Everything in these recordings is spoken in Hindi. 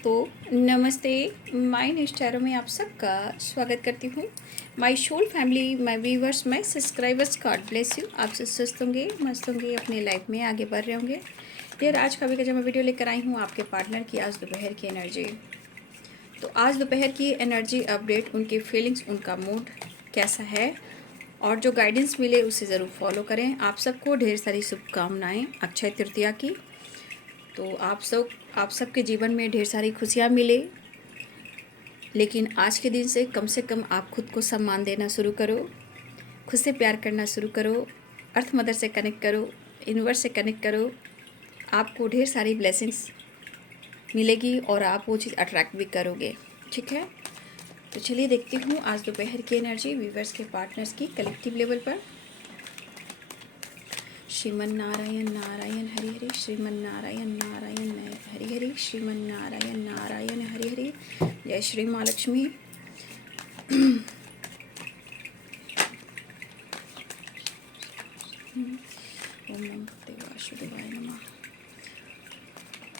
दोस्तों नमस्ते। माय निष्ठारों में आप सबका स्वागत करती हूँ। My soul family, my viewers, my subscribers, God bless you. आप सब स्वस्थ होंगे, मस्त होंगे, अपने लाइफ में आगे बढ़ रहे होंगे। यार आज का भी मैं वीडियो लेकर आई हूँ आपके पार्टनर की आज दोपहर की एनर्जी। तो आज दोपहर की एनर्जी अपडेट, उनकी फीलिंग्स, उनका मूड कैसा है और जो गाइडेंस मिले उसे ज़रूर फॉलो करें। आप सबको ढेर सारी शुभकामनाएँ अक्षय तृतीया की। तो आप सबके जीवन में ढेर सारी खुशियाँ मिले, लेकिन आज के दिन से कम आप खुद को सम्मान देना शुरू करो, खुद से प्यार करना शुरू करो, अर्थ मदर से कनेक्ट करो, यूनिवर्स से कनेक्ट करो। आपको ढेर सारी ब्लेसिंग्स मिलेगी और आप वो चीज़ अट्रैक्ट भी करोगे। ठीक है, तो चलिए देखती हूँ आज दोपहर की एनर्जी व्यूवर्स के पार्टनर्स की कलेक्टिव लेवल पर। श्रीमन नारायण नारायण हरि हरि, श्रीमन नारायण नारायण हरि हरि, श्रीमन नारायण नारायण हरि हरि। जय श्री माँ लक्ष्मी। ओम नमो वासुदेवाय नमः।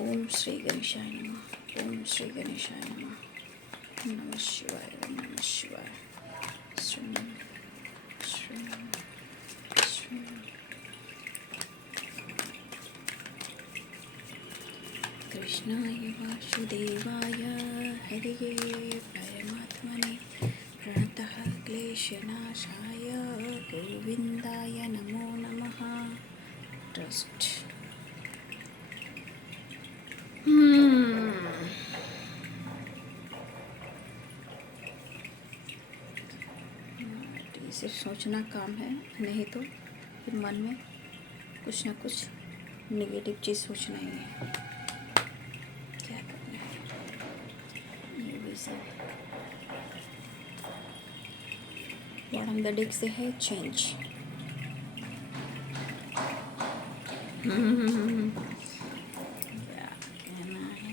ओम श्री गणेशाय नमः। ओम श्री गणेशाय नमः। नमः शिवाय, ओम नमः शिवाय। श्रीमन श्रीमन श्रीमन कृष्णाय वासुदेवाय हरिये परमात्मने प्रणतः क्लेशनाशाय गोविंदाय नमो नमः। ट्रस्ट। सिर्फ सोचना काम है, नहीं तो फिर मन में कुछ ना कुछ नेगेटिव चीज़ सोचना ही है। क्या करना है ये भी सब। बॉटम द डेक से है चेंज। क्या कहना है?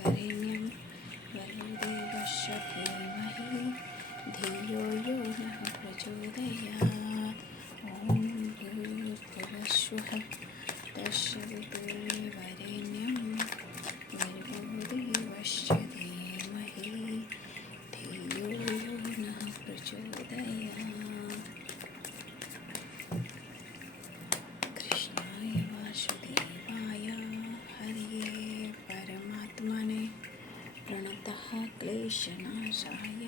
वरेण्यं वरुदेवस्य धीमहि धियो यो नः प्रचोदयात्। ॐ भूर्भुवस्सुः तस्य वितुर्वरेण्यं वरुदेवस्य धीमहि धियो यो नः प्रचोदयात्। कृष्णाय वासुदेवाय हरिये परमात्मने प्रणतः क्लेशनाशाय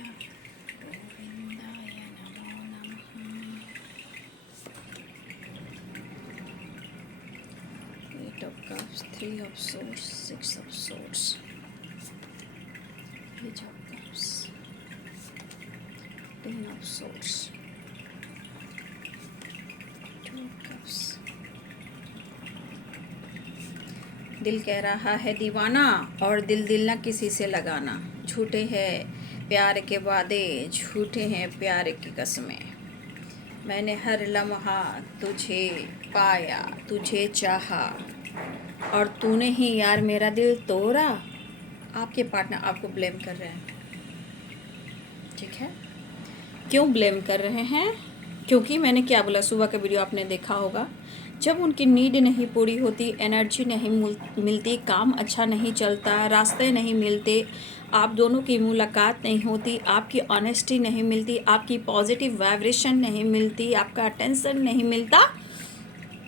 गोविंदाय नमो नमः। Eight of cups, three of swords, six of swords, page of cups, ten of swords, two of cups. दिल कह रहा है दीवाना और दिल ना किसी से लगाना। झूठे हैं प्यार के वादे, झूठे हैं प्यार की कस्में। मैंने हर लम्हा तुझे पाया, तुझे चाहा और तूने ही यार मेरा दिल तोड़ा। आपके पार्टनर आपको ब्लेम कर रहे हैं। ठीक है, क्यों ब्लेम कर रहे हैं? क्योंकि मैंने क्या बोला, सुबह का वीडियो आपने देखा होगा। जब उनकी नीड नहीं पूरी होती, एनर्जी नहीं मिलती, काम अच्छा नहीं चलता, रास्ते नहीं मिलते, आप दोनों की मुलाकात नहीं होती, आपकी ऑनेस्टी नहीं मिलती, आपकी पॉजिटिव वाइब्रेशन नहीं मिलती, आपका अटेंशन नहीं मिलता,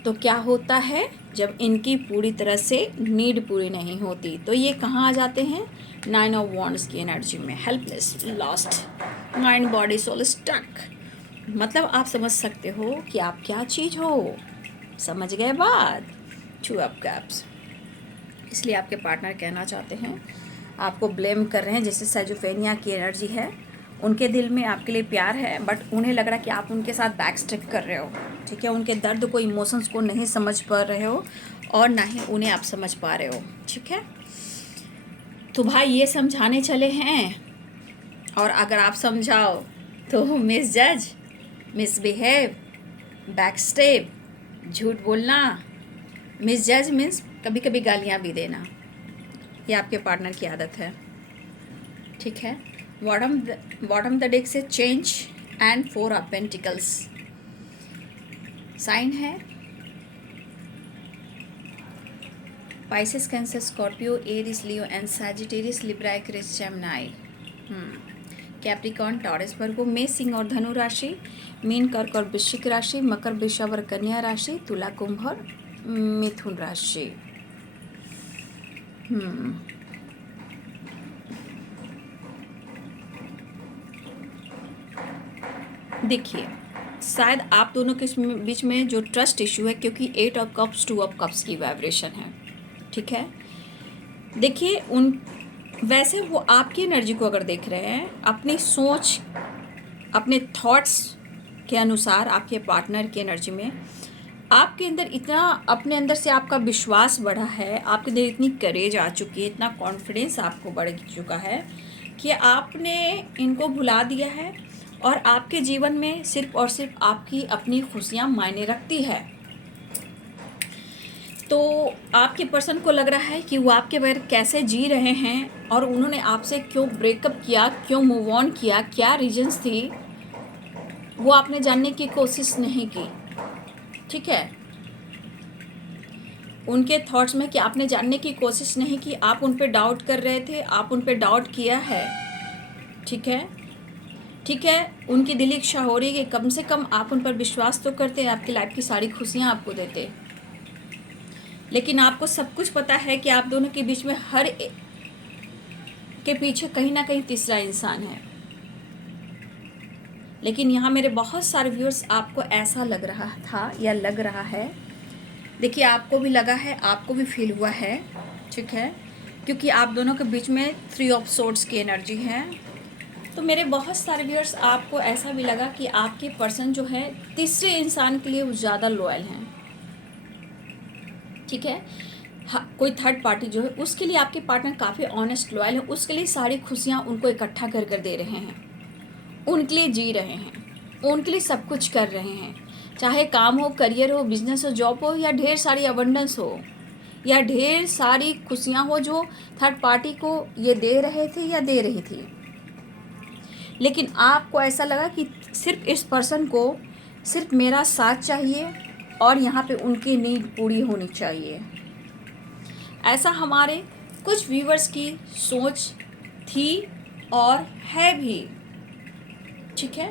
तो क्या होता है? जब इनकी पूरी तरह से नीड पूरी नहीं होती तो ये कहाँ आ जाते हैं? 9 ऑफ वॉन्ड्स की एनर्जी में। Helpless, lost, mind body soul stuck. मतलब आप समझ सकते हो कि आप क्या चीज़ हो। समझ गए बात? 2 ऑफ कप्स। इसलिए आपके पार्टनर कहना चाहते हैं, आपको ब्लेम कर रहे हैं। जैसे साइजोफेनिया की एनर्जी है, उनके दिल में आपके लिए प्यार है, बट उन्हें लग रहा है कि आप उनके साथ बैक स्टेप कर रहे हो। ठीक है, उनके दर्द को, इमोशंस को नहीं समझ पा रहे हो और ना ही उन्हें आप समझ पा रहे हो। ठीक है, तो भाई ये समझाने चले हैं, और अगर आप समझाओ तो मिस जज, मिसबिहेव, बैक स्टेप, झूठ बोलना। मिस जज मीन्स कभी कभी गालियाँ भी देना। ये आपके पार्टनर की आदत है, ठीक है। बॉटम द डेक से change and 4 of pentacles. Sign है Pisces, Cancer, Scorpio, Aries, Leo and Sagittarius, Libra, Aquarius, Gemini, Capricorn, Taurus, Virgo, मेष, सिंह और धनु राशि, मीन, कर्क और वृश्चिक राशि, मकर, वृषभ और कन्या राशि, तुला, कुंभ और मिथुन राशि। देखिए, शायद आप दोनों के बीच में जो ट्रस्ट इशू है, क्योंकि 8 ऑफ कप्स 2 ऑफ कप्स की वाइब्रेशन है, ठीक है। देखिए, वैसे वो आपकी एनर्जी को अगर देख रहे हैं, अपनी सोच, अपने थॉट्स के अनुसार आपके पार्टनर की एनर्जी में आपके अंदर इतना, अपने अंदर से आपका विश्वास बढ़ा है, आपके अंदर इतनी करेज आ चुकी है, इतना कॉन्फिडेंस आपको बढ़ चुका है कि आपने इनको भुला दिया है और आपके जीवन में सिर्फ और सिर्फ आपकी अपनी खुशियाँ मायने रखती है। तो आपके पर्सन को लग रहा है कि वो आपके बगैर कैसे जी रहे हैं और उन्होंने आपसे क्यों ब्रेकअप किया, क्यों मूव ऑन किया, क्या रीजंस थी, वो आपने जानने की कोशिश नहीं की, ठीक है। उनके थॉट्स में कि आपने जानने की कोशिश नहीं की, आप उन पे डाउट कर रहे थे, आप उन पे डाउट किया है, ठीक है, ठीक है। उनकी दिली इच्छा हो रही है कि कम से कम आप उन पर विश्वास तो करते, आपकी लाइफ की सारी खुशियाँ आपको देते, लेकिन आपको सब कुछ पता है कि आप दोनों के बीच में हर के पीछे कहीं ना कहीं तीसरा इंसान है। लेकिन यहाँ मेरे बहुत सारे व्यूअर्स, आपको ऐसा लग रहा था या लग रहा है, देखिए आपको भी लगा है, आपको भी फील हुआ है, ठीक है, क्योंकि आप दोनों के बीच में 3 ऑफ सोर्ड्स की एनर्जी है। तो मेरे बहुत सारे व्यूअर्स, आपको ऐसा भी लगा कि आपके पर्सन जो है तीसरे इंसान के लिए वो ज़्यादा लॉयल हैं, ठीक है। कोई थर्ड पार्टी जो है उसके लिए आपके पार्टनर काफ़ी ऑनेस्ट लॉयल है, उसके लिए सारी खुशियाँ उनको इकट्ठा कर कर दे रहे हैं, उनके लिए जी रहे हैं, उनके लिए सब कुछ कर रहे हैं, चाहे काम हो, करियर हो, बिजनेस हो, जॉब हो, या ढेर सारी अबंडेंस हो, या ढेर सारी खुशियाँ हो जो थर्ड पार्टी को ये दे रहे थे या दे रही थी। लेकिन आपको ऐसा लगा कि सिर्फ इस पर्सन को सिर्फ मेरा साथ चाहिए और यहाँ पे उनकी नीड पूरी होनी चाहिए। ऐसा हमारे कुछ व्यूअर्स की सोच थी और है भी, ठीक है।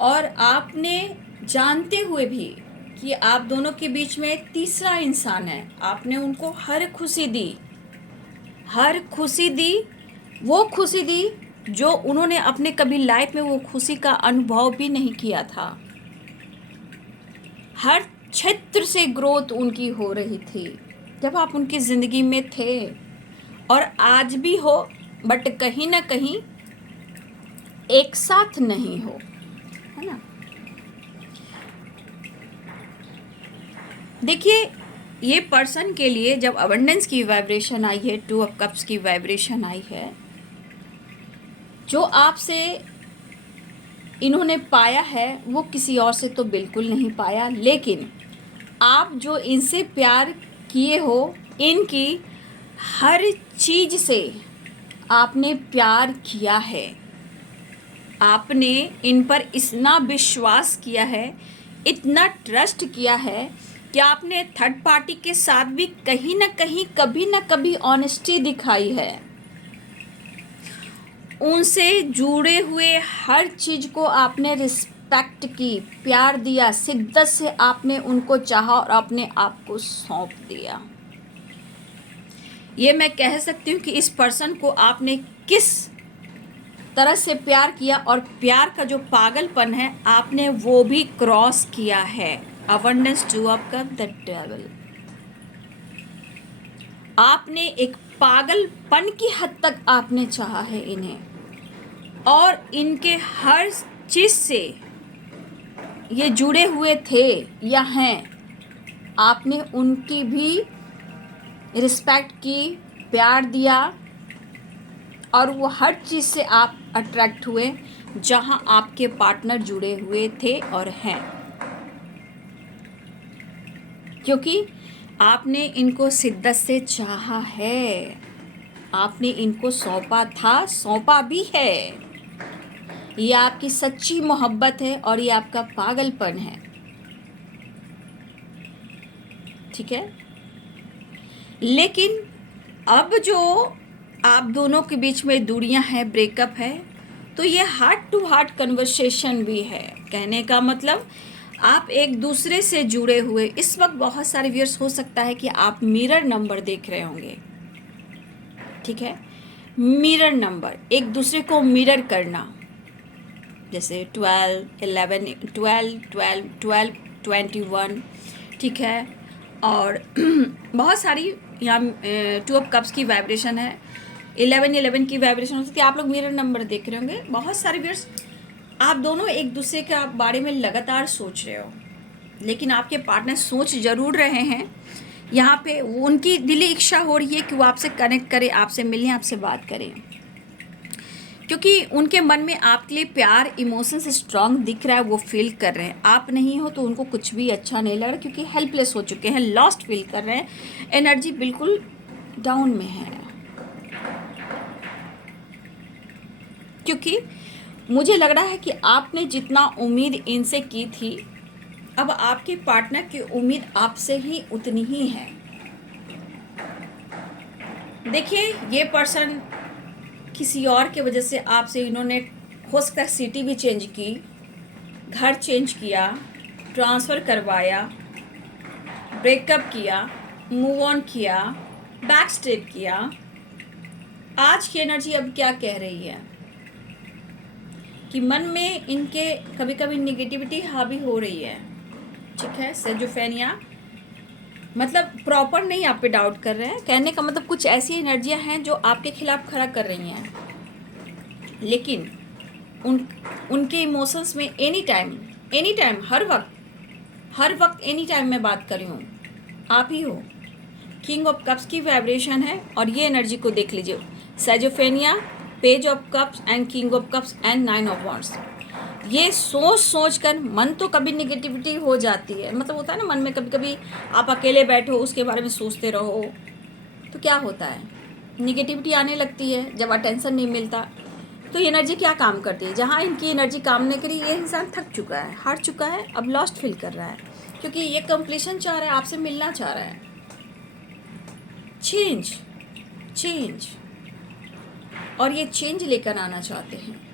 और आपने जानते हुए भी कि आप दोनों के बीच में तीसरा इंसान है, आपने उनको हर खुशी दी, हर खुशी दी, वो खुशी दी जो उन्होंने अपने कभी लाइफ में वो खुशी का अनुभव भी नहीं किया था। हर क्षेत्र से ग्रोथ उनकी हो रही थी जब आप उनकी ज़िंदगी में थे, और आज भी हो, बट कहीं ना कहीं एक साथ नहीं हो, है ना। देखिए, ये पर्सन के लिए जब अबंडेंस की वाइब्रेशन आई है, 2 ऑफ कप्स की वाइब्रेशन आई है, जो आपसे इन्होंने पाया है वो किसी और से तो बिल्कुल नहीं पाया, लेकिन आप जो इनसे प्यार किए हो, इनकी हर चीज़ से आपने प्यार किया है, आपने इन पर इतना विश्वास किया है, इतना ट्रस्ट किया है कि आपने थर्ड पार्टी के साथ भी कहीं ना कहीं कभी ना कभी ऑनेस्टी दिखाई है। उनसे जुड़े हुए हर चीज़ को आपने रिस्पेक्ट की, प्यार दिया, शिद्दत से आपने उनको चाहा और अपने आप को सौंप दिया। ये मैं कह सकती हूँ कि इस पर्सन को आपने किस तरह से प्यार किया, और प्यार का जो पागलपन है आपने वो भी क्रॉस किया है। Abundance 2 of cup, the devil. आपने एक पागलपन की हद तक आपने चाहा है इन्हें, और इनके हर चीज़ से ये जुड़े हुए थे या हैं। आपने उनकी भी रिस्पेक्ट की, प्यार दिया, और वो हर चीज़ से आप अट्रैक्ट हुए जहां आपके पार्टनर जुड़े हुए थे और हैं, क्योंकि आपने इनको शिद्दत से चाहा है। आपने इनको सौंपा था, सौंपा भी है। ये आपकी सच्ची मोहब्बत है और ये आपका पागलपन है, ठीक है। लेकिन अब जो आप दोनों के बीच में दूरियां हैं, ब्रेकअप है, तो ये हार्ट टू हार्ट कन्वर्सेशन भी है। कहने का मतलब आप एक दूसरे से जुड़े हुए, इस वक्त बहुत सारे व्यूअर्स हो सकता है कि आप मिरर नंबर देख रहे होंगे, ठीक है। मिरर नंबर, एक दूसरे को मिरर करना, जैसे 12, 11, 12, 12, 12, 21, ठीक है। और बहुत सारी यहाँ 2 ऑफ कप्स की वाइब्रेशन है, 11 की वाइब्रेशन हो सकती है। आप लोग मिरर नंबर देख रहे होंगे। बहुत सारे व्यूअर्स, आप दोनों एक दूसरे के बारे में लगातार सोच रहे हो, लेकिन आपके पार्टनर सोच जरूर रहे हैं। यहाँ पे उनकी दिली इच्छा हो रही है कि वो आपसे कनेक्ट करें, आपसे मिलें, आपसे बात करें, क्योंकि उनके मन में आपके लिए प्यार, इमोशंस स्ट्रांग दिख रहा है, वो फील कर रहे हैं। आप नहीं हो तो उनको कुछ भी अच्छा नहीं लग रहा, क्योंकि हेल्पलेस हो चुके हैं, लॉस्ट फील कर रहे हैं, एनर्जी बिल्कुल डाउन में है। क्योंकि मुझे लग रहा है कि आपने जितना उम्मीद इनसे की थी, अब आपके पार्टनर की उम्मीद आपसे ही उतनी ही है। देखिए, ये पर्सन किसी और के वजह से आपसे, इन्होंने हो सकता है सिटी भी चेंज की, घर चेंज किया, ट्रांसफ़र करवाया, ब्रेकअप किया, मूव ऑन किया, बैक स्टेप किया। आज की एनर्जी अब क्या कह रही है कि मन में इनके कभी कभी निगेटिविटी हावी हो रही है, ठीक है। सेजोफेनिया मतलब प्रॉपर नहीं आप पे डाउट कर रहे हैं। कहने का मतलब कुछ ऐसी एनर्जियां हैं जो आपके खिलाफ खड़ा कर रही हैं, लेकिन उनके इमोशंस में एनी टाइम हर वक्त एनी टाइम मैं बात कर रही हूँ, आप ही हो। किंग ऑफ कप्स की वाइब्रेशन है, और ये एनर्जी को देख लीजिए, सेजोफेनिया, page of cups and king of cups and 9 of wands. ये सोच कर मन तो कभी निगेटिविटी हो जाती है, मतलब होता है ना, मन में कभी कभी आप अकेले बैठो, उसके बारे में सोचते रहो, तो क्या होता है, निगेटिविटी आने लगती है जब अटेंशन नहीं मिलता। तो ये एनर्जी क्या काम करती है, जहाँ इनकी एनर्जी काम नहीं करी, ये इंसान थक चुका है, हार चुका है, अब लॉस्ट फील कर रहा है, क्योंकि ये कंप्लीशन चाह रहा है, आपसे मिलना चाह रहा है। चेंज और ये चेंज लेकर आना चाहते हैं।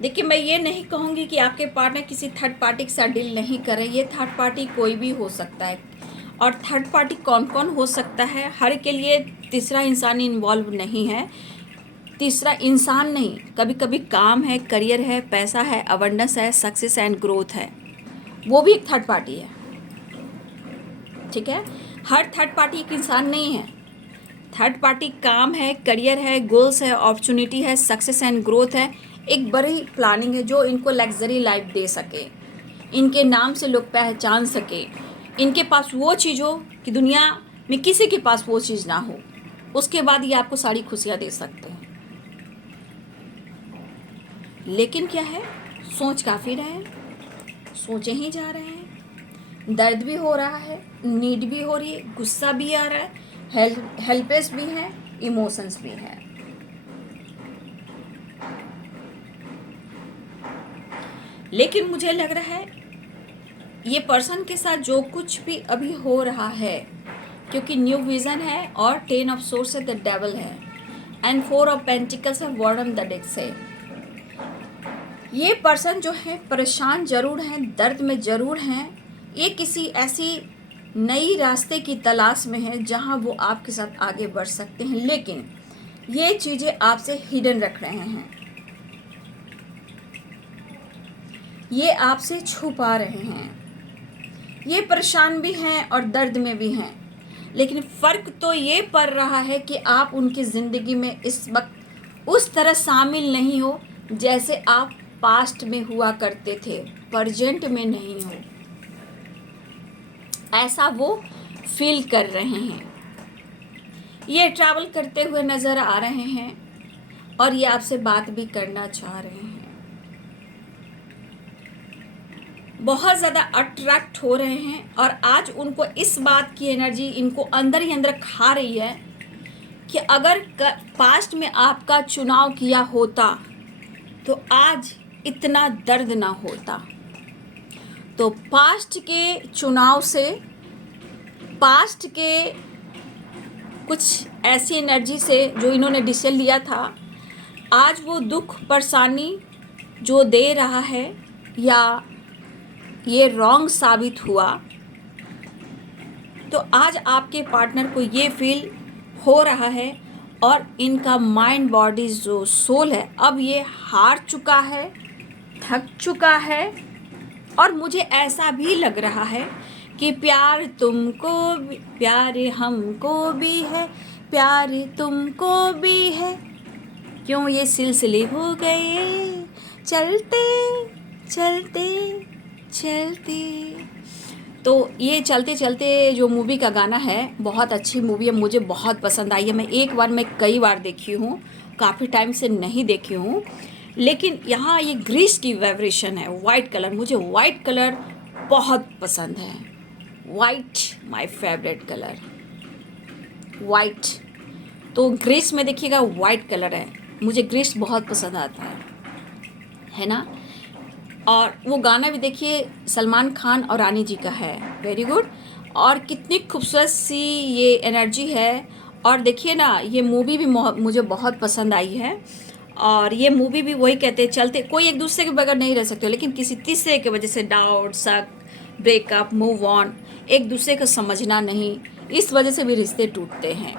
देखिए, मैं ये नहीं कहूँगी कि आपके पार्टनर किसी थर्ड पार्टी के साथ डील नहीं कर रहे, ये थर्ड पार्टी कोई भी हो सकता है। और थर्ड पार्टी कौन कौन हो सकता है, हर के लिए तीसरा इंसान इन्वॉल्व नहीं है। तीसरा इंसान नहीं, कभी कभी काम है, करियर है, पैसा है, अबंडेंस है, सक्सेस एंड ग्रोथ है, वो भी एक थर्ड पार्टी है, ठीक है। हर थर्ड पार्टी एक इंसान नहीं है। थर्ड पार्टी काम है, करियर है, गोल्स है, अपॉर्चुनिटी है, सक्सेस एंड ग्रोथ है, एक बड़ी प्लानिंग है जो इनको लग्जरी लाइफ दे सके, इनके नाम से लोग पहचान सके, इनके पास वो चीज़ हो कि दुनिया में किसी के पास वो चीज़ ना हो, उसके बाद ये आपको सारी खुशियाँ दे सकते हैं। लेकिन क्या है, सोच काफ़ी रहे हैं, सोचे ही जा रहे हैं, दर्द भी हो रहा है, नीड भी हो रही है, गुस्सा भी आ रहा है, हेल्पलेस भी है, इमोशंस भी है। लेकिन मुझे लग रहा है ये पर्सन के साथ जो कुछ भी अभी हो रहा है, क्योंकि न्यू विजन है और 10 ऑफ सोर्स है, द डेविल है, एंड 4 ऑफ पेंटिकल्स है, वर्ड द डेक से। ये पर्सन जो है परेशान जरूर हैं, दर्द में ज़रूर हैं, ये किसी ऐसी नई रास्ते की तलाश में है जहां वो आपके साथ आगे बढ़ सकते हैं, लेकिन ये चीज़ें आपसे हिडन रख रहे हैं, ये आपसे छुपा रहे हैं, ये परेशान भी हैं और दर्द में भी हैं। लेकिन फ़र्क तो ये पड़ रहा है कि आप उनकी ज़िंदगी में इस वक्त उस तरह शामिल नहीं हो जैसे आप पास्ट में हुआ करते थे, प्रेजेंट में नहीं हो, ऐसा वो फील कर रहे हैं। ये ट्रैवल करते हुए नज़र आ रहे हैं और ये आपसे बात भी करना चाह रहे हैं। बहुत ज़्यादा अट्रैक्ट हो रहे हैं और आज उनको इस बात की एनर्जी इनको अंदर ही अंदर खा रही है कि अगर पास्ट में आपका चुनाव किया होता तो आज इतना दर्द ना होता। तो पास्ट के चुनाव से, पास्ट के कुछ ऐसी एनर्जी से जो इन्होंने डिसीजन लिया था, आज वो दुख परेशानी जो दे रहा है या ये रॉन्ग साबित हुआ, तो आज आपके पार्टनर को ये फील हो रहा है और इनका माइंड बॉडी जो सोल है अब ये हार चुका है, थक चुका है। और मुझे ऐसा भी लग रहा है कि प्यार तुमको भी, प्यार हमको भी है, प्यार तुमको भी है, क्यों ये सिलसिले हो गए चलते चलते चलते। तो ये चलते चलते जो मूवी का गाना है, बहुत अच्छी मूवी है, मुझे बहुत पसंद आई है। मैं कई बार देखी हूँ, काफ़ी टाइम से नहीं देखी हूँ। लेकिन यहाँ ये ग्रीस की वाइब्रेशन है, वाइट कलर, मुझे वाइट कलर बहुत पसंद है। White my favourite colour, white. तो ग्रीस में देखिएगा वाइट कलर है, मुझे ग्रीस बहुत पसंद आता है ना। और वो गाना भी देखिए सलमान खान और रानी जी का है, वेरी गुड। और कितनी खूबसूरत सी ये एनर्जी है। और देखिए ना, ये मूवी भी मुझे बहुत पसंद आई है। और ये मूवी भी वही कहते हैं, चलते कोई एक दूसरे के बगैर नहीं रह सकते, लेकिन किसी तीसरे की वजह से डाउट, शक, ब्रेकअप, मूव ऑन, एक दूसरे को समझना नहीं, इस वजह से भी रिश्ते टूटते हैं।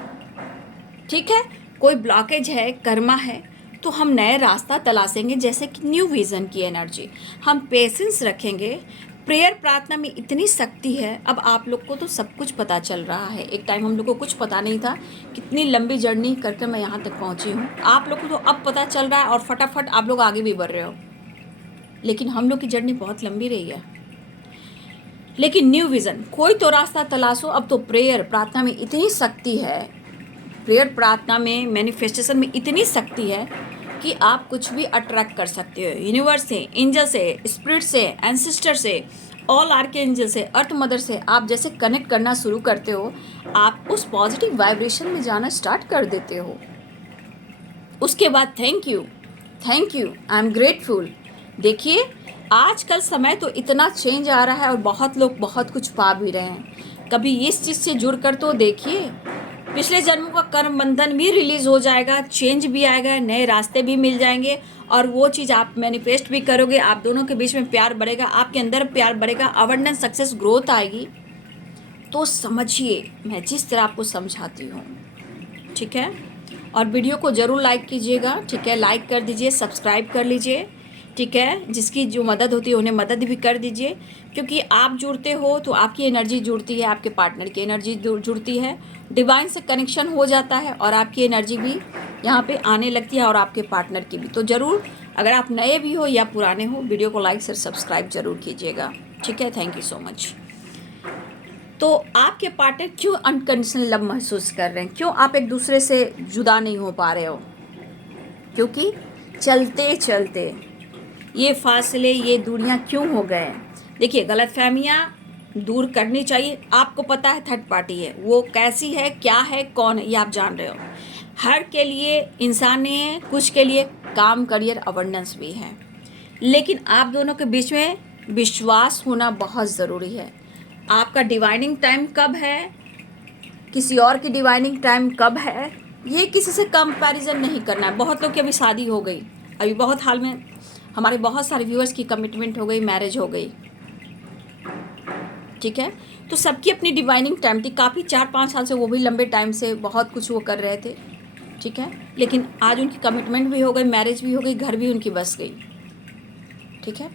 ठीक है, कोई ब्लॉकेज है, कर्मा है, तो हम नए रास्ता तलाशेंगे, जैसे कि न्यू विज़न की एनर्जी। हम पेशेंस रखेंगे। प्रेयर प्रार्थना में इतनी शक्ति है। अब आप लोग को तो सब कुछ पता चल रहा है, एक टाइम हम लोग को कुछ पता नहीं था। कितनी लंबी जर्नी करके मैं यहाँ तक पहुँची हूँ, आप लोग को तो अब पता चल रहा है और फटाफट आप लोग आगे भी बढ़ रहे हो। लेकिन हम लोग की जर्नी बहुत लंबी रही है। लेकिन न्यू विज़न, कोई तो रास्ता तलाशो। अब तो प्रेयर प्रार्थना में इतनी शक्ति है, प्रेयर प्रार्थना में, मैनिफेस्टेशन में इतनी शक्ति है कि आप कुछ भी अट्रैक्ट कर सकते हो। यूनिवर्स से, एंजल से, स्पिरिट से, एंसिस्टर से, ऑल आर्कएंजल से, अर्थ मदर से आप जैसे कनेक्ट करना शुरू करते हो, आप उस पॉजिटिव वाइब्रेशन में जाना स्टार्ट कर देते हो। उसके बाद thank you, I am grateful. देखिए आजकल समय तो इतना चेंज आ रहा है और बहुत लोग बहुत कुछ पा भी रहे हैं। कभी इस चीज़ से जुड़ कर तो देखिए, पिछले जन्मों का कर्म बंधन भी रिलीज हो जाएगा, चेंज भी आएगा, नए रास्ते भी मिल जाएंगे और वो चीज़ आप मैनिफेस्ट भी करोगे। आप दोनों के बीच में प्यार बढ़ेगा, आपके अंदर प्यार बढ़ेगा, अवेयरनेस, सक्सेस, ग्रोथ आएगी। तो समझिए मैं जिस तरह आपको समझाती हूँ, ठीक है। और वीडियो को ज़रूर लाइक कीजिएगा, ठीक है, लाइक कर दीजिए, सब्सक्राइब कर लीजिए, ठीक है। जिसकी जो मदद होती है उन्हें मदद भी कर दीजिए, क्योंकि आप जुड़ते हो तो आपकी एनर्जी जुड़ती है, आपके पार्टनर की एनर्जी जुड़ती है, डिवाइन से कनेक्शन हो जाता है और आपकी एनर्जी भी यहाँ पे आने लगती है और आपके पार्टनर की भी। तो ज़रूर, अगर आप नए भी हो या पुराने हो, वीडियो को लाइक से सब्सक्राइब ज़रूर कीजिएगा, ठीक है। Thank you so much. तो आपके पार्टनर क्यों अनकंडीशनल लव महसूस कर रहे हैं, क्यों आप एक दूसरे से जुदा नहीं हो पा रहे हो? क्योंकि चलते चलते ये फासले, ये दूरियां क्यों हो गए? देखिए, गलतफहमियां दूर करनी चाहिए। आपको पता है थर्ड पार्टी है, वो कैसी है, क्या है, कौन है, ये आप जान रहे हो। हर के लिए इंसान नहीं है, कुछ के लिए काम, करियर, अबंडेंस भी है। लेकिन आप दोनों के बीच में विश्वास होना बहुत ज़रूरी है। आपका डिवाइनिंग टाइम कब है, किसी और की डिवाइनिंग टाइम कब है, ये किसी से कंपैरिजन नहीं करना है। बहुत लोग की अभी शादी हो गई, अभी बहुत हाल में हमारे बहुत सारे व्यूअर्स की कमिटमेंट हो गई, मैरिज हो गई, ठीक है। तो सबकी अपनी डिवाइनिंग टाइम थी, काफ़ी 4-5 साल से वो भी लंबे टाइम से बहुत कुछ वो कर रहे थे, ठीक है। लेकिन आज उनकी कमिटमेंट भी हो गई, मैरिज भी हो गई, घर भी उनकी बस गई, ठीक है।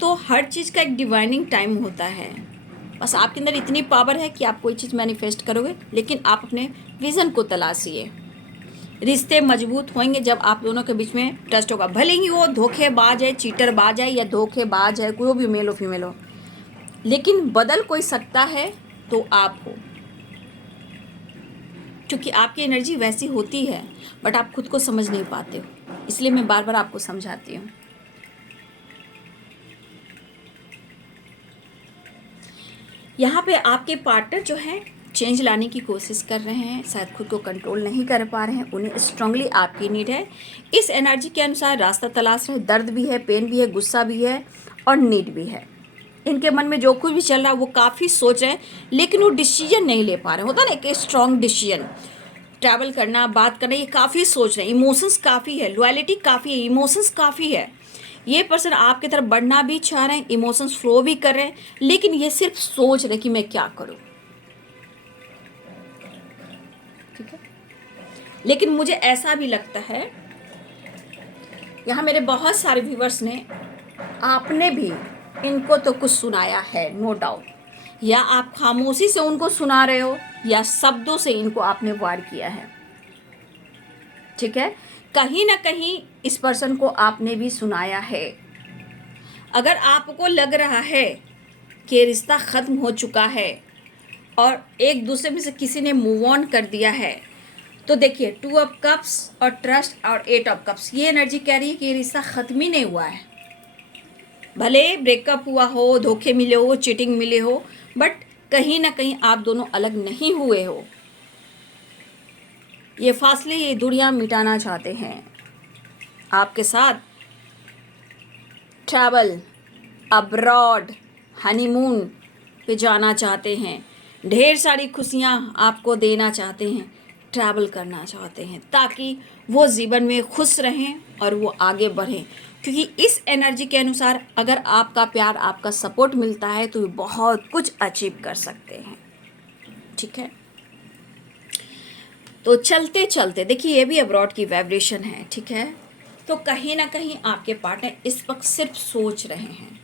तो हर चीज़ का एक डिवाइनिंग टाइम होता है। बस आपके अंदर इतनी पावर है कि आप कोई चीज़ मैनिफेस्ट करोगे, लेकिन आप अपने विज़न को तलाशिए। रिश्ते मजबूत होंगे जब आप दोनों के बीच में ट्रस्ट होगा। भले ही वो धोखेबाज है, चीटरबाज है या धोखेबाज है, कोई भी मेल हो फीमेल हो, लेकिन बदल कोई सकता है तो आप हो, क्योंकि आपकी एनर्जी वैसी होती है, बट आप खुद को समझ नहीं पाते हो। इसलिए मैं बार बार आपको समझाती हूँ। यहाँ पे आपके पार्टनर जो हैं चेंज लाने की कोशिश कर रहे हैं, शायद खुद को कंट्रोल नहीं कर पा रहे हैं, उन्हें स्ट्रांगली आपकी नीड है। इस एनर्जी के अनुसार रास्ता तलाश रहे हैं, दर्द भी है, पेन भी है, गुस्सा भी है और नीड भी है। इनके मन में जो कुछ भी चल रहा है वो काफ़ी सोच रहे हैं, लेकिन वो डिसीजन नहीं ले पा रहे। होता ना एक स्ट्रॉन्ग डिसीजन, ट्रैवल करना, बात करना, ये काफ़ी सोच रहे हैं। इमोशंस काफ़ी है, लॉयल्टी काफ़ी है, इमोशंस काफ़ी है। ये पर्सन आपकी तरफ बढ़ना भी चाह रहे हैं, इमोशंस फ्लो भी कर रहे हैं, लेकिन ये सिर्फ सोच रहे कि मैं क्या करूं। ठीक है, लेकिन मुझे ऐसा भी लगता है, यहाँ मेरे बहुत सारे व्यूवर्स ने, आपने भी इनको तो कुछ सुनाया है नो डाउट, या आप खामोशी से उनको सुना रहे हो या शब्दों से इनको आपने वार किया है। ठीक है, कहीं ना कहीं इस पर्सन को आपने भी सुनाया है। अगर आपको लग रहा है कि रिश्ता ख़त्म हो चुका है और एक दूसरे में से किसी ने मूव ऑन कर दिया है, तो देखिए 2 ऑफ कप्स और ट्रस्ट और 8 ऑफ कप्स, ये एनर्जी कह रही है कि ये रिश्ता ख़त्म ही नहीं हुआ है। भले ब्रेकअप हुआ हो, धोखे मिले हो, चीटिंग मिले हो, बट कहीं ना कहीं आप दोनों अलग नहीं हुए हो। ये फासले, ये दूरियां मिटाना चाहते हैं, आपके साथ ट्रैवल, अब्रॉड, हनीमून पे जाना चाहते हैं, ढेर सारी खुशियां आपको देना चाहते हैं, ट्रैवल करना चाहते हैं, ताकि वो जीवन में खुश रहें और वो आगे बढ़ें। क्योंकि इस एनर्जी के अनुसार अगर आपका प्यार, आपका सपोर्ट मिलता है तो बहुत कुछ अचीव कर सकते हैं। ठीक है, तो चलते चलते देखिए ये भी अब्रॉड की वाइब्रेशन है। ठीक है, तो कहीं ना कहीं आपके पार्टनर इस वक्त सिर्फ सोच रहे हैं,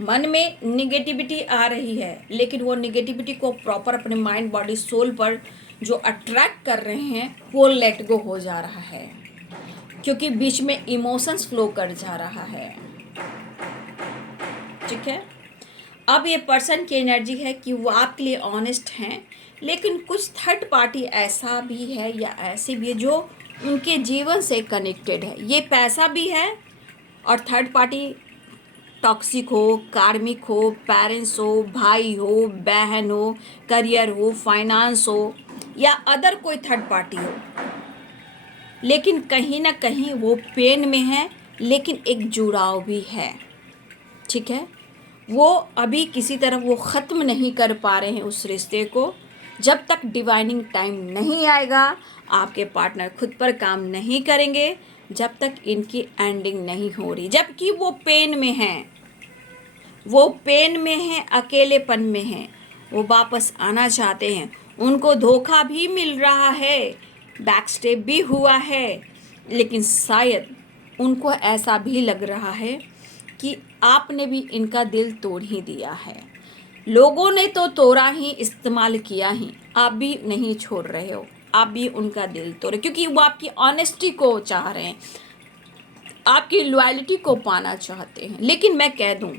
मन में निगेटिविटी आ रही है, लेकिन वो निगेटिविटी को प्रॉपर अपने माइंड, बॉडी, सोल पर जो अट्रैक्ट कर रहे हैं वो लेट गो हो जा रहा है, क्योंकि बीच में इमोशंस फ्लो कर जा रहा है। ठीक है, अब ये पर्सन की एनर्जी है कि वो आपके लिए ऑनेस्ट हैं, लेकिन कुछ थर्ड पार्टी ऐसा भी है या ऐसी भी है जो उनके जीवन से कनेक्टेड है। ये पैसा भी है और थर्ड पार्टी टॉक्सिक हो, कार्मिक हो, पेरेंट्स हो, भाई हो, बहन हो, करियर हो, फाइनेंस हो या अदर कोई थर्ड पार्टी हो, लेकिन कहीं ना कहीं वो पेन में है, लेकिन एक जुड़ाव भी है। ठीक है, वो अभी किसी तरह वो ख़त्म नहीं कर पा रहे हैं उस रिश्ते को। जब तक डिवाइनिंग टाइम नहीं आएगा, आपके पार्टनर खुद पर काम नहीं करेंगे, जब तक इनकी एंडिंग नहीं हो रही। जबकि वो पेन में हैं, वो पेन में हैं, अकेलेपन में हैं, वो वापस आना चाहते हैं। उनको धोखा भी मिल रहा है, बैकस्टेप भी हुआ है, लेकिन शायद उनको ऐसा भी लग रहा है कि आपने भी इनका दिल तोड़ ही दिया है। लोगों ने तो तोड़ा ही, इस्तेमाल किया ही, आप भी नहीं छोड़ रहे हो, आप भी उनका दिल तोड़े, क्योंकि वो आपकी ऑनेस्टी को चाह रहे हैं, आपकी लॉयल्टी को पाना चाहते हैं। लेकिन मैं कह दूं,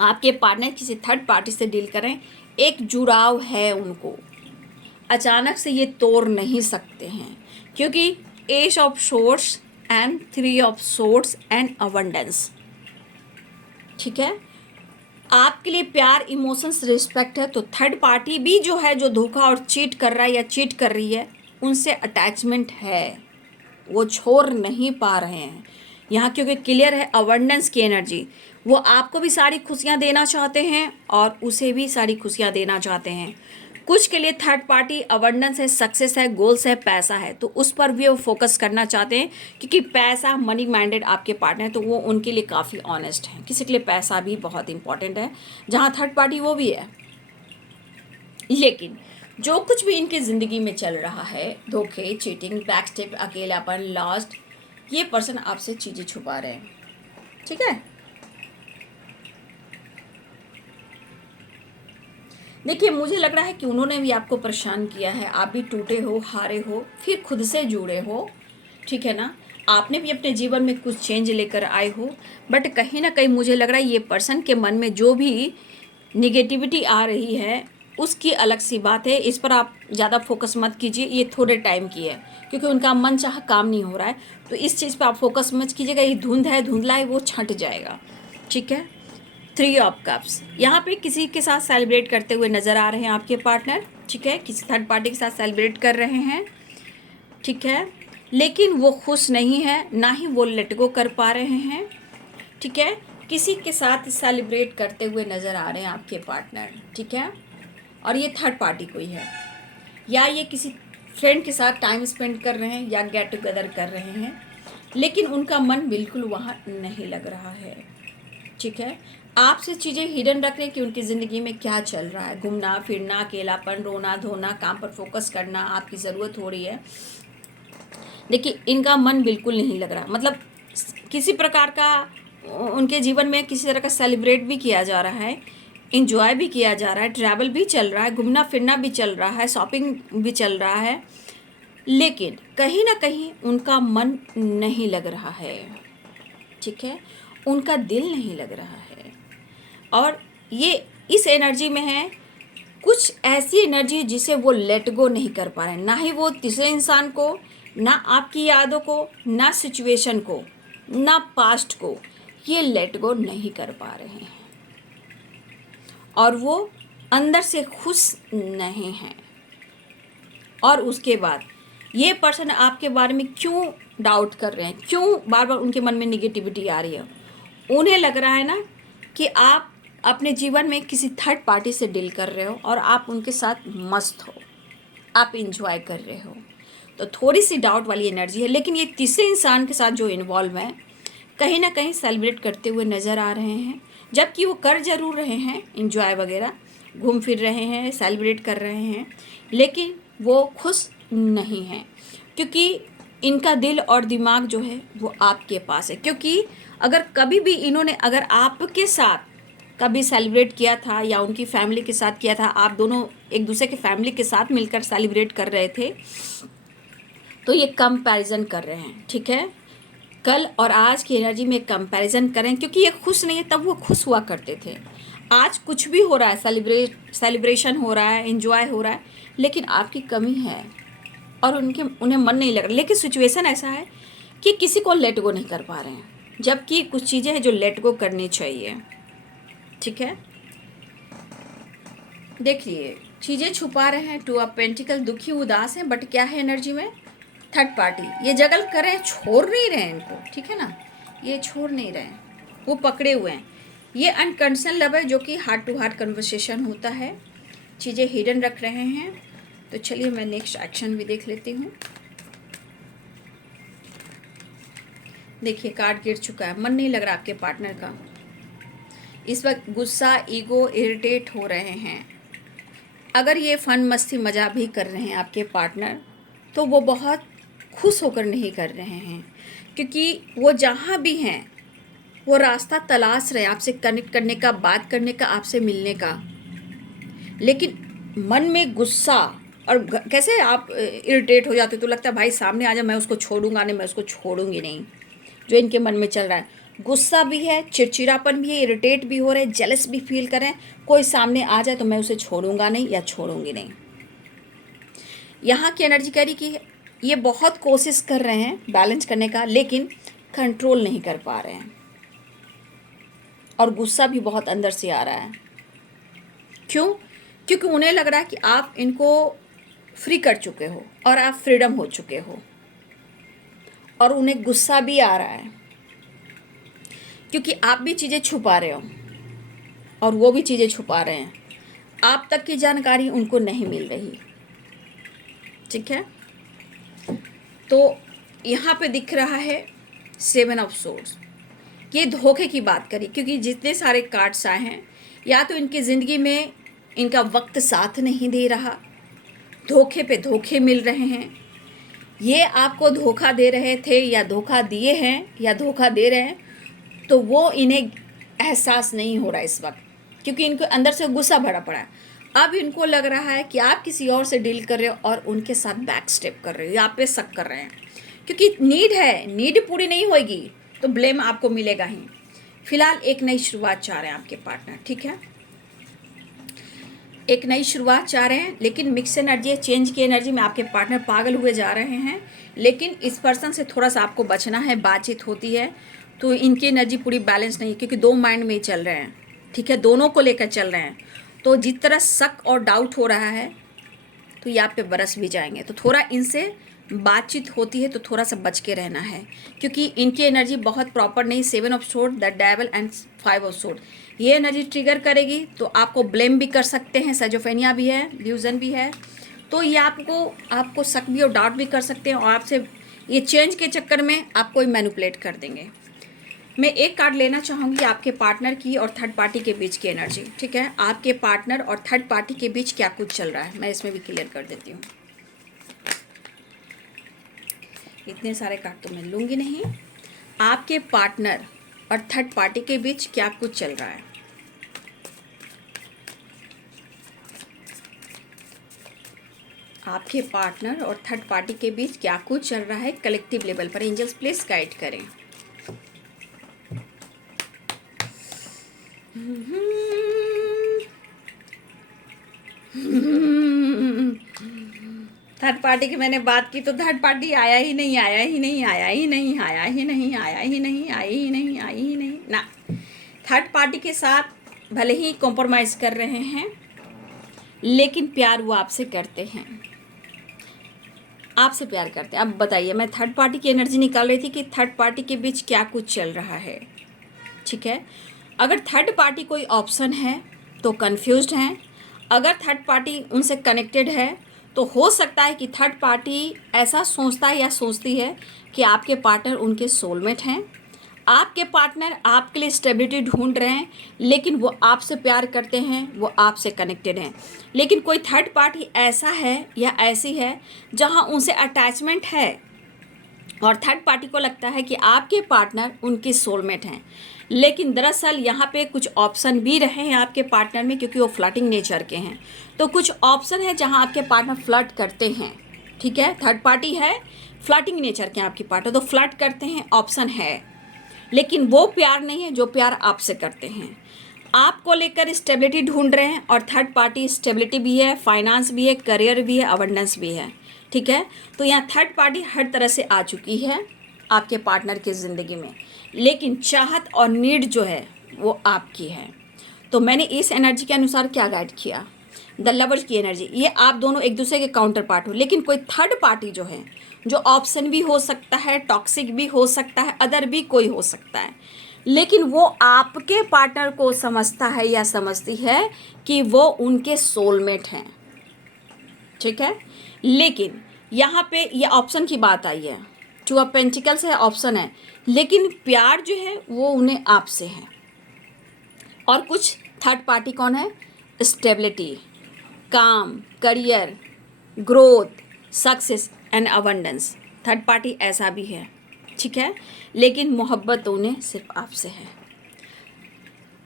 आपके पार्टनर किसी थर्ड पार्टी से डील करें, एक जुड़ाव है उनको, अचानक से ये तोड़ नहीं सकते हैं, क्योंकि ace of swords and 3 of swords and abundance. ठीक है, आपके लिए प्यार, इमोशंस, रिस्पेक्ट है, तो थर्ड पार्टी भी जो है, जो धोखा और चीट कर रहा है या चीट कर रही है, उनसे अटैचमेंट है, वो छोड़ नहीं पा रहे हैं यहाँ, क्योंकि क्लियर है अबंडेंस की एनर्जी। वो आपको भी सारी खुशियाँ देना चाहते हैं और उसे भी सारी खुशियाँ देना चाहते हैं। कुछ के लिए थर्ड पार्टी अबंडेंस है, सक्सेस है, गोल्स है, पैसा है, तो उस पर भी वो फोकस करना चाहते हैं, क्योंकि पैसा, मनी माइंडेड आपके पार्टनर है, तो वो उनके लिए काफ़ी ऑनेस्ट है। किसी के लिए पैसा भी बहुत इंपॉर्टेंट है, जहाँ थर्ड पार्टी वो भी है। लेकिन जो कुछ भी इनकी ज़िंदगी में चल रहा है, धोखे, चीटिंग, बैकस्टेप, अकेलापन, लॉस्ट, ये पर्सन आपसे चीज़ें छुपा रहे हैं। ठीक है, देखिए मुझे लग रहा है कि उन्होंने भी आपको परेशान किया है, आप भी टूटे हो, हारे हो, फिर खुद से जुड़े हो। ठीक है ना, आपने भी अपने जीवन में कुछ चेंज लेकर आए हो, बट कहीं ना कहीं मुझे लग रहा है ये पर्सन के मन में जो भी निगेटिविटी आ रही है उसकी अलग सी बात है। इस पर आप ज़्यादा फोकस मत कीजिए, ये थोड़े टाइम की है, क्योंकि उनका मन चाह काम नहीं हो रहा है, तो इस चीज़ पर आप फोकस मत कीजिएगा। ये धुंध है, धुंधला है, वो छंट जाएगा। ठीक है, 3 ऑफ कप्स, यहाँ पे किसी के साथ सेलिब्रेट करते हुए नज़र आ रहे हैं आपके पार्टनर, ठीक है, किसी थर्ड पार्टी के साथ सेलिब्रेट कर रहे हैं, ठीक है, लेकिन वो खुश नहीं है, ना ही वो लेट गो कर पा रहे हैं, ठीक है, किसी के साथ सेलिब्रेट करते हुए नज़र आ रहे हैं आपके पार्टनर, ठीक है, और ये थर्ड पार्टी कोई है, या ये किसी फ्रेंड के साथ टाइम स्पेंड कर रहे हैं या गेट टुगेदर कर रहे हैं, लेकिन उनका मन बिल्कुल वहाँ नहीं लग रहा है, ठीक है, आपसे चीज़ें हिडन रख रहे हैं कि उनकी ज़िंदगी में क्या चल रहा है, घूमना फिरना, अकेलापन, रोना धोना, काम पर फोकस करना, आपकी ज़रूरत हो रही है। देखिए इनका मन बिल्कुल नहीं लग रहा, मतलब किसी प्रकार का उनके जीवन में किसी तरह का सेलिब्रेट भी किया जा रहा है, इंजॉय भी किया जा रहा है, ट्रैवल भी चल रहा है, घूमना फिरना भी चल रहा है, शॉपिंग भी चल रहा है, लेकिन कहीं ना कहीं उनका मन नहीं लग रहा है, ठीक है, उनका दिल नहीं लग रहा है, और ये इस एनर्जी में है, कुछ ऐसी एनर्जी जिसे वो लेट गो नहीं कर पा रहे हैं, ना ही वो तीसरे इंसान को, ना आपकी यादों को, ना सिचुएशन को, ना पास्ट को, ये लेट गो नहीं कर पा रहे हैं, और वो अंदर से खुश नहीं हैं। और उसके बाद ये पर्सन आपके बारे में क्यों डाउट कर रहे हैं, क्यों बार बार उनके मन में निगेटिविटी आ रही है, उन्हें लग रहा है ना कि आप अपने जीवन में किसी थर्ड पार्टी से डील कर रहे हो और आप उनके साथ मस्त हो, आप इंजॉय कर रहे हो, तो थोड़ी सी डाउट वाली एनर्जी है। लेकिन ये तीसरे इंसान के साथ जो इन्वॉल्व है, कहीं ना कहीं सेलिब्रेट करते हुए नज़र आ रहे हैं, जबकि वो कर ज़रूर रहे हैं इंजॉय वगैरह, घूम फिर रहे हैं, सेलिब्रेट कर रहे हैं, लेकिन वो खुश नहीं हैं, क्योंकि इनका दिल और दिमाग जो है वो आपके पास है। क्योंकि अगर कभी भी इन्होंने अगर आपके साथ कभी सेलिब्रेट किया था या उनकी फैमिली के साथ किया था, आप दोनों एक दूसरे के फैमिली के साथ मिलकर सेलिब्रेट कर रहे थे, तो ये कंपैरिजन कर रहे हैं, ठीक है, कल और आज की एनर्जी में कंपैरिजन करें, क्योंकि ये खुश नहीं है, तब वो खुश हुआ करते थे। आज कुछ भी हो रहा है, सेलिब्रेशन हो रहा है, एंजॉय हो रहा है, लेकिन आपकी कमी है और उन्हें मन नहीं लग रहा। लेकिन सिचुएशन ऐसा है कि किसी को लेट गो नहीं कर पा रहे हैं, जबकि कुछ चीज़ें हैं जो लेट गो करनी चाहिए, ठीक है। देखिए चीज़ें छुपा रहे हैं, 2 ऑफ पेंटिकल, दुखी उदास हैं, बट क्या है एनर्जी में, थर्ड पार्टी, ये जगल करें, छोड़ नहीं रहे हैं इनको, ठीक है ना, ये छोड़ नहीं रहे हैं, वो पकड़े हुए हैं। ये अनकंडीशनल लव है, जो कि हार्ट टू हार्ट कन्वर्सेशन होता है, चीज़ें हिडन रख रहे हैं। तो चलिए मैं नेक्स्ट एक्शन भी देख लेती हूँ। देखिए कार्ड गिर चुका है, मन नहीं लग रहा आपके पार्टनर का, इस वक्त गुस्सा, ईगो, इरिटेट हो रहे हैं। अगर ये फन मस्ती मजाक भी कर रहे हैं आपके पार्टनर, तो वो बहुत खुश होकर नहीं कर रहे हैं, क्योंकि वो जहाँ भी हैं वो रास्ता तलाश रहे हैं आपसे कनेक्ट करने का, बात करने का, आपसे मिलने का, लेकिन मन में गुस्सा, और कैसे आप इरिटेट हो जाते हो, तो लगता है भाई सामने आ जाए, मैं उसको छोड़ूंगा नहीं, मैं उसको छोड़ूंगी नहीं, जो इनके मन में चल रहा है। गुस्सा भी है, चिड़चिड़ापन भी है, इरिटेट भी हो रहे हैं, जेलस भी फील करें, कोई सामने आ जाए तो मैं उसे छोड़ूंगा नहीं या छोड़ूंगी नहीं। यहाँ की एनर्जी कह रही कि ये बहुत कोशिश कर रहे हैं बैलेंस करने का, लेकिन कंट्रोल नहीं कर पा रहे हैं, और गुस्सा भी बहुत अंदर से आ रहा है। क्यों? क्योंकि उन्हें लग रहा है कि आप इनको फ्री कर चुके हो और आप फ्रीडम हो चुके हो, और उन्हें गुस्सा भी आ रहा है, क्योंकि आप भी चीज़ें छुपा रहे हो और वो भी चीज़ें छुपा रहे हैं, आप तक की जानकारी उनको नहीं मिल रही, ठीक है। तो यहाँ पे दिख रहा है 7 ऑफ सोर्ड्स, ये धोखे की बात करी, क्योंकि जितने सारे कार्ड्स आए हैं, या तो इनकी ज़िंदगी में इनका वक्त साथ नहीं दे रहा, धोखे पे धोखे मिल रहे हैं, ये आपको धोखा दे रहे थे या धोखा दिए हैं या धोखा दे रहे हैं, तो वो इन्हें एहसास नहीं हो रहा इस वक्त, क्योंकि इनको अंदर से गुस्सा भरा पड़ा है। अब इनको लग रहा है कि आप किसी और से डील कर रहे हो और उनके साथ बैक स्टेप कर रहे हो, या आप पे शक कर रहे हैं, क्योंकि नीड है, नीड पूरी नहीं होगी तो ब्लेम आपको मिलेगा ही। फिलहाल एक नई शुरुआत चाह रहे हैं आपके पार्टनर, ठीक है, एक नई शुरुआत चाह रहे हैं, लेकिन मिक्स एनर्जी, चेंज की एनर्जी में आपके पार्टनर पागल हुए जा रहे हैं। लेकिन इस पर्सन से थोड़ा सा आपको बचना है, बातचीत होती है तो इनकी एनर्जी पूरी बैलेंस नहीं है, क्योंकि 2 माइंड में ही चल रहे हैं, ठीक है, दोनों को लेकर चल रहे हैं। तो जिस तरह शक और डाउट हो रहा है तो ये आप पे बरस भी जाएंगे। तो थोड़ा इनसे बातचीत होती है तो थोड़ा सा बच के रहना है, क्योंकि इनकी एनर्जी बहुत प्रॉपर नहीं। 7 of sword, the devil and 5 of sword, ये एनर्जी ट्रिगर करेगी तो आपको ब्लेम भी कर सकते हैं, सजोफेनिया भी है, ल्यूजन भी है। तो ये आपको शक भी और डाउट भी कर सकते हैं, और आपसे ये चेंज के चक्कर में आपको मैनिपुलेट कर देंगे। मैं एक कार्ड लेना चाहूँगी आपके पार्टनर की और थर्ड पार्टी के बीच की एनर्जी। ठीक है, आपके पार्टनर और थर्ड पार्टी के बीच क्या कुछ चल रहा है, मैं इसमें भी क्लियर कर देती हूँ। इतने सारे कार्ड तो मैं लूँगी नहीं। आपके पार्टनर और थर्ड पार्टी के बीच क्या कुछ चल रहा है। आपके पार्टनर और थर्ड पार्टी के बीच क्या कुछ चल रहा है कलेक्टिव लेवल पर। एंजल्स प्लीज गाइड करें। थर्ड पार्टी की मैंने बात की तो थर्ड पार्टी आया ही नहीं, आया ही नहीं, आया ही नहीं, आया ही नहीं, आया ही नहीं, आई ही नहीं, आई ही नहीं ना। थर्ड पार्टी के साथ भले ही कॉम्प्रोमाइज़ कर रहे हैं, लेकिन प्यार वो आपसे करते हैं, आपसे प्यार करते हैं। अब बताइए, मैं थर्ड पार्टी की एनर्जी निकाल रही थी कि थर्ड पार्टी के बीच क्या कुछ चल रहा है। ठीक है, अगर थर्ड पार्टी कोई ऑप्शन है तो कंफ्यूज्ड हैं। अगर थर्ड पार्टी उनसे कनेक्टेड है तो हो सकता है कि थर्ड पार्टी ऐसा सोचता है या सोचती है कि आपके पार्टनर उनके सोलमेट हैं। आपके पार्टनर आपके लिए स्टेबिलिटी ढूंढ रहे हैं, लेकिन वो आपसे प्यार करते हैं, वो आपसे कनेक्टेड हैं। लेकिन कोई थर्ड पार्टी ऐसा है या ऐसी है जहां उनसे अटैचमेंट है, और थर्ड पार्टी को लगता है कि आपके पार्टनर उनकी सोलमेट हैं। लेकिन दरअसल यहाँ पे कुछ ऑप्शन भी रहे हैं आपके पार्टनर में, क्योंकि वो फ्लर्टिंग नेचर के हैं। तो कुछ ऑप्शन है जहाँ आपके पार्टनर फ्लर्ट करते हैं। ठीक है, थर्ड पार्टी है, फ्लर्टिंग नेचर के आपके पार्टनर, तो फ्लर्ट करते हैं, ऑप्शन है। लेकिन वो प्यार नहीं है जो प्यार आपसे करते हैं। आपको लेकर स्टेबिलिटी ढूंढ रहे हैं, और थर्ड पार्टी स्टेबिलिटी भी है, फाइनेंस भी है, करियर भी है, अबंडेंस भी है। ठीक है, तो यहाँ थर्ड पार्टी हर तरह से आ चुकी है आपके पार्टनर की ज़िंदगी में, लेकिन चाहत और नीड जो है वो आपकी है। तो मैंने इस एनर्जी के अनुसार क्या गाइड किया, द लवर्स की एनर्जी, ये आप दोनों एक दूसरे के काउंटर पार्ट हो। लेकिन कोई थर्ड पार्टी जो है, जो ऑप्शन भी हो सकता है, टॉक्सिक भी हो सकता है, अदर भी कोई हो सकता है, लेकिन वो आपके पार्टनर को समझता है या समझती है कि वो उनके सोलमेट हैं। ठीक है, लेकिन यहाँ पे ये ऑप्शन की बात आई है, टू ऑफ पेंटिकल्स है, ऑप्शन है, लेकिन प्यार जो है वो उन्हें आपसे है। और कुछ थर्ड पार्टी कौन है, स्टेबिलिटी, काम, career, growth, success and abundance, third party ऐसा भी है। ठीक है, लेकिन मोहब्बत उन्हें सिर्फ आपसे है।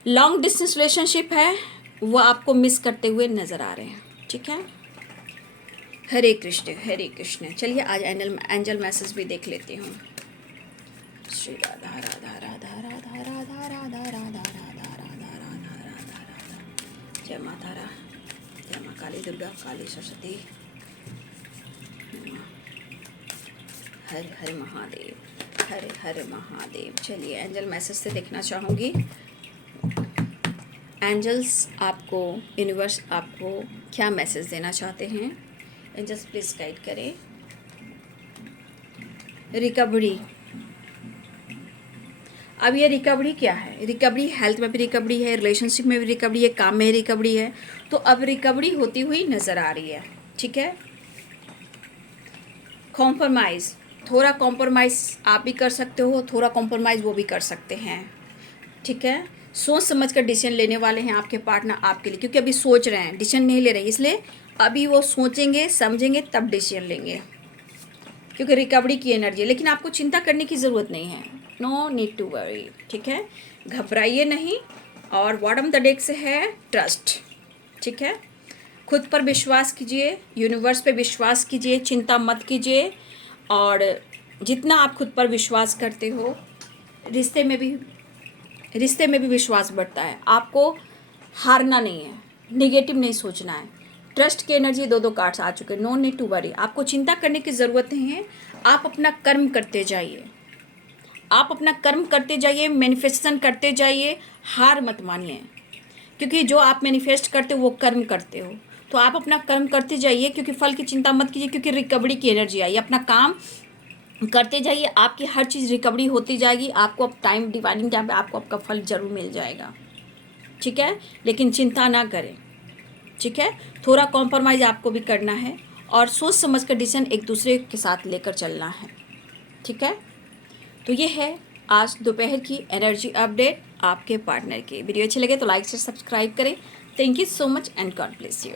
लॉन्ग डिस्टेंस रिलेशनशिप है, वो आपको मिस करते हुए नज़र आ रहे हैं। ठीक है, हरे कृष्ण हरे कृष्ण। चलिए आज एंजल मैसेज भी देख लेती हूँ। श्री राधा राधा राधा राधा राधा राधा राधा राधा राधा राधा राधा राधा। जय माता रा, जय माँ काली दुर्गा, काली सरस्वती, हर हर महादेव, हर हर महादेव। चलिए एंजल मैसेज से देखना चाहूँगी, एंजल्स आपको, यूनिवर्स आपको क्या मैसेज देना चाहते हैं। एंजल्स प्लीज गाइड करें। रिकवरी, अब ये रिकवरी क्या है, रिकवरी हेल्थ में भी रिकवरी है, रिलेशनशिप में भी रिकवरी है, काम में रिकवरी है। तो अब रिकवरी होती हुई नज़र आ रही है। ठीक है, कॉम्प्रोमाइज़, थोड़ा कॉम्प्रोमाइज़ आप भी कर सकते हो, थोड़ा कॉम्प्रोमाइज़ वो भी कर सकते हैं। ठीक है, सोच समझ कर डिसीजन लेने वाले हैं आपके पार्टनर आपके लिए, क्योंकि अभी सोच रहे हैं, डिसीजन नहीं ले रहे, इसलिए अभी वो सोचेंगे समझेंगे तब डिसीजन लेंगे, क्योंकि रिकवरी की एनर्जी है। लेकिन आपको चिंता करने की ज़रूरत नहीं है, नो नीड टू वरी। ठीक है, घबराइए नहीं। और बॉटम द डेक से है ट्रस्ट। ठीक है, खुद पर विश्वास कीजिए, यूनिवर्स पे विश्वास कीजिए, चिंता मत कीजिए। और जितना आप खुद पर विश्वास करते हो, रिश्ते में भी विश्वास बढ़ता है। आपको हारना नहीं है, निगेटिव नहीं सोचना है। ट्रस्ट की एनर्जी, दो कार्ड्स आ चुके हैं, नो नीड टू वरी। आपको चिंता करने की ज़रूरत नहीं है, आप अपना कर्म करते जाइए, आप अपना कर्म करते जाइए, मैनिफेस्टेशन करते जाइए, हार मत मानिए। क्योंकि जो आप मैनिफेस्ट करते हो वो कर्म करते हो। तो आप अपना कर्म करते जाइए, क्योंकि फल की चिंता मत कीजिए, क्योंकि रिकवरी की एनर्जी आई। अपना काम करते जाइए, आपकी हर चीज़ रिकवरी होती जाएगी। आपको अब टाइम, डिवाइडिंग टाइम पे आपको आपका फल जरूर मिल जाएगा, ठीक है। लेकिन चिंता ना करें, ठीक है। थोड़ा कॉम्प्रोमाइज़ आपको भी करना है और सोच समझ कर डिसीजन एक दूसरे के साथ लेकर चलना है, ठीक है। तो ये है आज दोपहर की एनर्जी अपडेट आपके पार्टनर की। वीडियो अच्छी लगे तो लाइक से सब्सक्राइब करें। Thank you so much and God bless you.